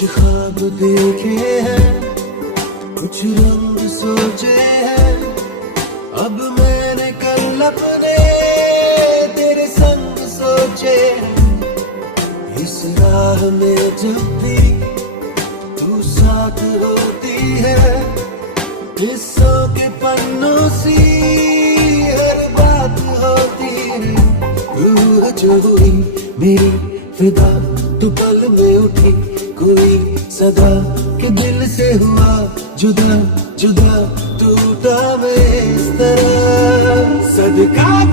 कुछ ख्वाब देखे हैं, कुछ रंग सोचे हैं, अब मैंने कल अपने तेरे संग सोचे हैं। इस राह में जब भी तू साथ होती है, किस्सों के पन्नों सी हर बात होती है। रूह जो हुई मेरी फिदा, तू पल में उठी कोई सदा के दिल से हुआ जुदा जुदा, टूटा मैं इस तरह। सदका की